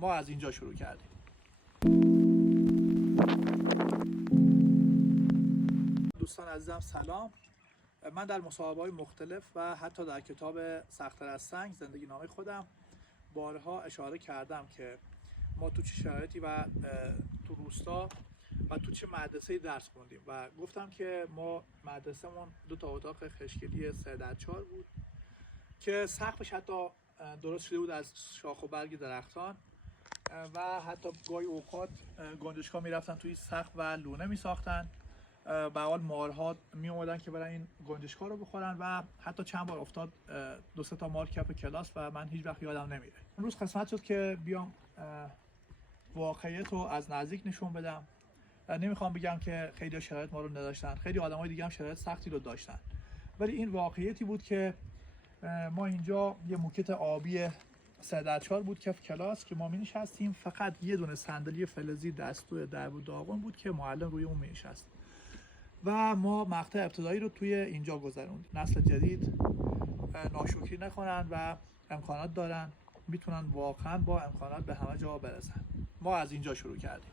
ما از اینجا شروع کردیم. دوستان عزیزم سلام. من در مصاحبه‌های مختلف و حتی در کتاب سخت‌تر از سنگ زندگی نامه خودم بارها اشاره کردم که ما تو چه شرایطی و تو روستا و تو چه مدرسه‌ای درس خوندیم و گفتم که ما مدرسه‌مون 2 اتاق خشگلی 3x4 بود که سقفش حتی درست شده بود از شاخ و برگ درختان و حتی گاهی اوقات گنجشک‌ها میرفتن توی سقف و لونه میساختن. به حال مارها می اومدن که برن این گنجشک‌ها رو بخورن و حتی چند بار افتاد 2-3 تا مار کف کلاس و من هیچ وقت یادم نمیره. امروز قسمت شد که بیام واقعیت رو از نزدیک نشون بدم. نمیخوام بگم که خیلی شرایط ما رو نداشتن، خیلی آدمای دیگه هم شرایط سختی رو داشتن، ولی این واقعیتی بود که ما اینجا یه موکت آبی 3x4 بود کف کلاس که ما می نشستیم، فقط یه دونه صندلی فلزی دستو درب و داغون بود که معلم روی اون می نشست و ما مقطع ابتدایی رو توی اینجا گذروندیم. نسل جدید ناشکری نکنن و امکانات دارن، میتونن واقعا با امکانات به همه جا برسن. ما از اینجا شروع کردیم.